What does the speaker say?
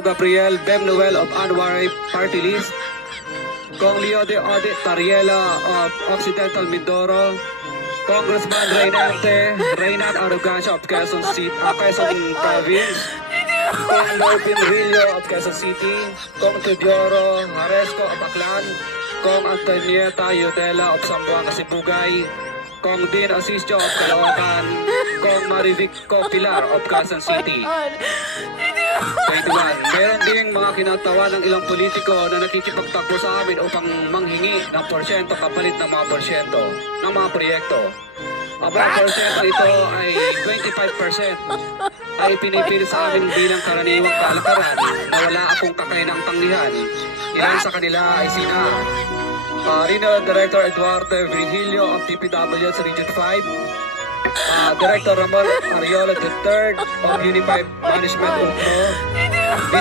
Gabriel Bem Noel of Anwar Party List, Kong Leo de Audit Tariela of Occidental Mindoro, Congressman Reynard Arrogancia of Quezon Province, Kong Marvin Rillo of Quezon City, Kong Teodoro Haresco of Aklan, Kong Antonieta Yudela of Zamboanga Sibugay, Kong Dean Asisio of Caloocan, Kong Marivic Pilar of Quezon City. 21. Meron ding mga kinatawa ng ilang politiko na nakikipagtakbo sa amin upang manghingi ng porsyento kapalit ng mga porsyento ng mga proyekto. Ang porsyento ito ay 25% ay pinipili sa amin bilang karaniwang kalakaran na wala akong kakainang tanggihan. Ilan sa kanila ay sina Regional Director Eduardo Virgilio of DPW's Region 5, Director Ramon Ariola III of Unified Management Ugno,